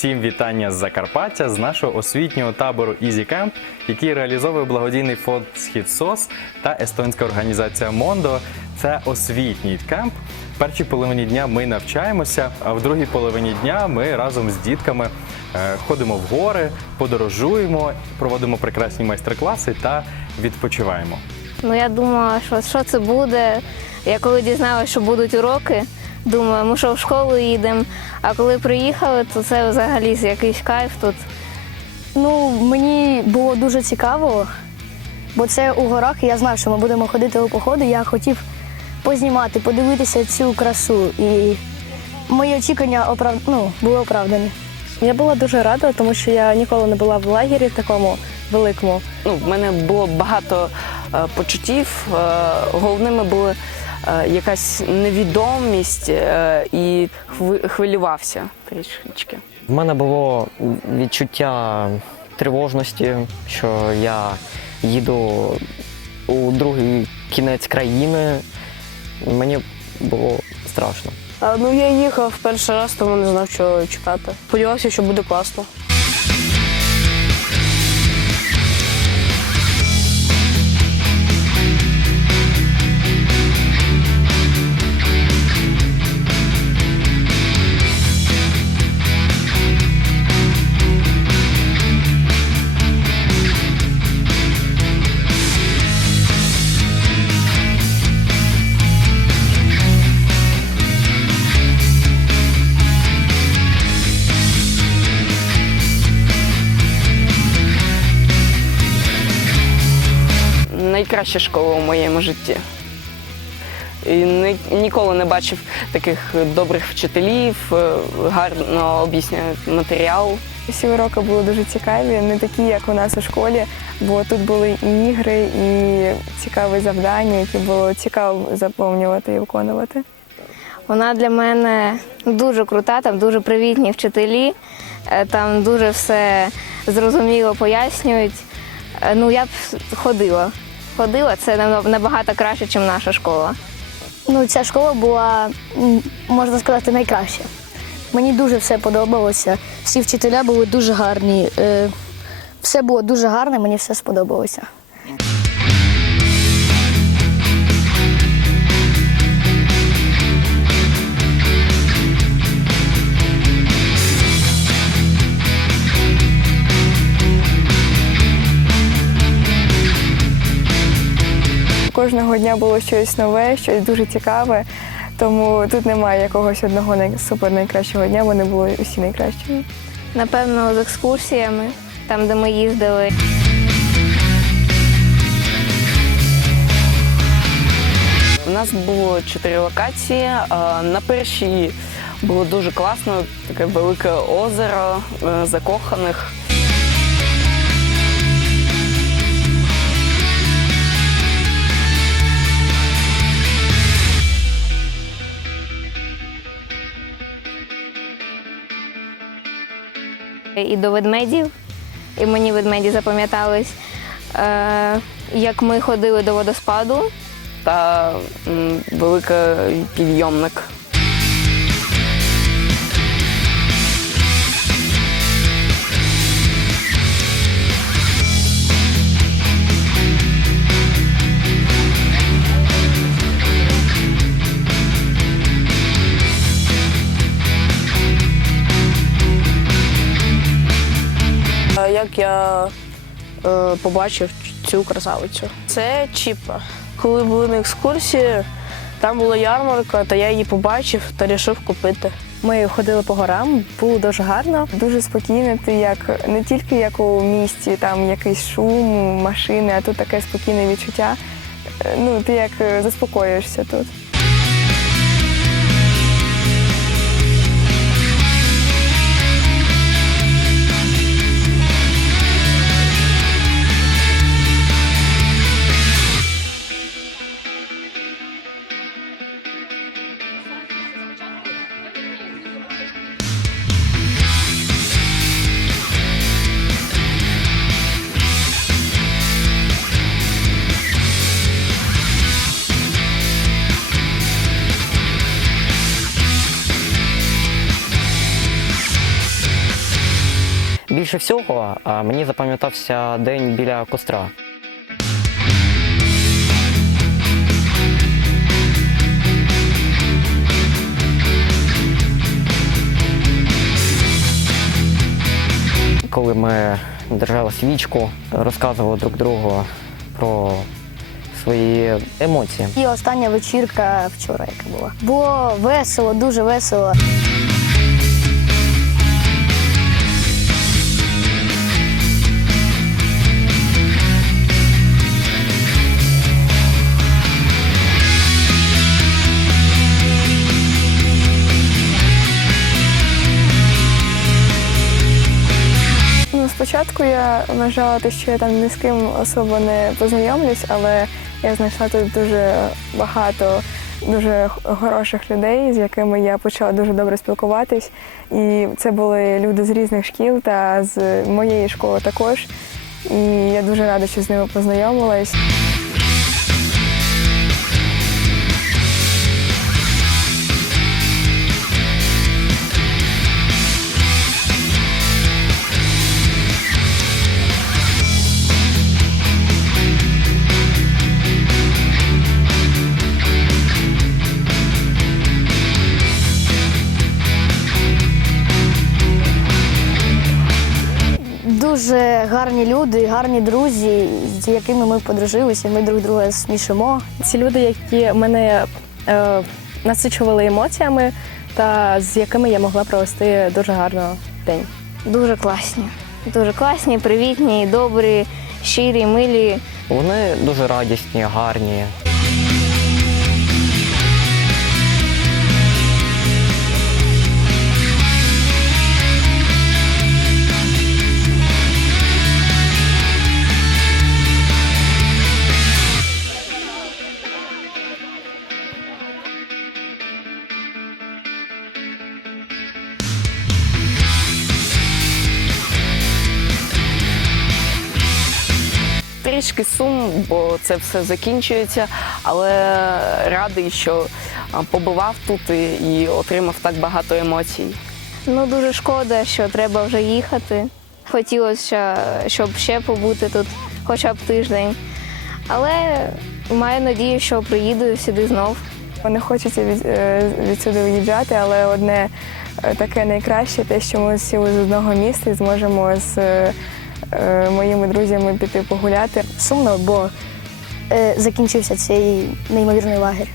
Всім вітання з Закарпаття з нашого освітнього табору Easy Camp, який реалізовує благодійний фонд Схід СОС та естонська організація Мондо. Це освітній кемп. В першій половині дня ми навчаємося, а в другій половині дня ми разом з дітками е, ходимо в гори, подорожуємо, проводимо прекрасні майстер-класи та відпочиваємо. Ну я думала, що, що це буде. Я коли дізналася, що будуть уроки, думаю, ми що в школу їдемо. А коли приїхали, то це взагалі якийсь кайф тут. Ну, мені було дуже цікаво, бо це у горах, і я знав, що ми будемо ходити у походи. Я хотів познімати, подивитися цю красу. І мої очікування оправ... ну, були оправдані. Я була дуже рада, тому що я ніколи не була в лагері такому великому. Ну, в мене було багато е, почуттів. Е, головними були якась невідомість е, і хвилювався трішечки. В мене було відчуття тривожності, що я їду у другий кінець країни. Мені було страшно. Ну, я їхав перший раз, тому не знав, що чекати. Сподівався, що буде класно. Найкраща школа у моєму житті. І ні- ніколи не бачив таких добрих вчителів, е, гарно об'ясняють матеріал. Всі уроки були дуже цікаві, не такі, як у нас у школі, бо тут були і ігри, і цікаві завдання, які було цікаво заповнювати і виконувати. Вона для мене дуже крута, там дуже привітні вчителі, е, там дуже все зрозуміло пояснюють. Е, Ну, я б ходила. Ходила, це набагато краще, ніж наша школа. Ну, ця школа була, можна сказати, найкраща. Мені дуже все подобалося. Всі вчителя були дуже гарні. Е, Все було дуже гарне, мені все сподобалося. Кожного дня було щось нове, щось дуже цікаве, тому тут немає якогось одного супер найкращого дня, вони були усі найкращими. Напевно, з екскурсіями, там, де ми їздили. У нас було чотири локації. Е, На першій було дуже класно, таке велике озеро е, закоханих. І до ведмедів. І мені ведмеді запам'ятались, е, як ми ходили до водоспаду. та великий підйомник. Як я е, побачив цю красавицю? Це Чіпа. Коли були на екскурсії, там була ярмарка, та я її побачив та вирішив купити. Ми ходили по горам, було дуже гарно, дуже спокійно. Ти як не тільки як у місті, там якийсь шум, машини, а тут таке спокійне відчуття. Е, Ну, ти як е, заспокоюєшся тут. Більше всього мені запам'ятався день біля костра. Коли ми держали свічку, розказували друг другу про свої емоції. І остання вечірка вчора, яка була. Було весело, дуже весело. Спочатку я вважала, те, що я там ні з ким особо не познайомлюсь, але я знайшла тут дуже багато дуже хороших людей, з якими я почала дуже добре спілкуватись. І це були люди з різних шкіл та з моєї школи також. І я дуже рада, що з ними познайомилась. Дуже гарні люди, гарні друзі, з якими ми подружилися, ми друг друга смішимо. Ці люди, які мене е, насичували емоціями, та з якими я могла провести дуже гарно день. Дуже класні. Дуже класні, привітні, добрі, щирі, милі. Вони дуже радісні, гарні. Трішки сум, бо це все закінчується, але радий, що побував тут і, і отримав так багато емоцій. Ну, дуже шкода, що треба вже їхати. Хотілося, щоб ще побути тут хоча б тиждень. Але маю надію, що приїду сюди знов. Не хочеться від, е, відсюди виїжджати, але одне е, таке найкраще, те, що ми всі з одного міста і зможемо з е, моїми друзями піти погуляти. Сумно, бо е, закінчився цей неймовірний лагерь.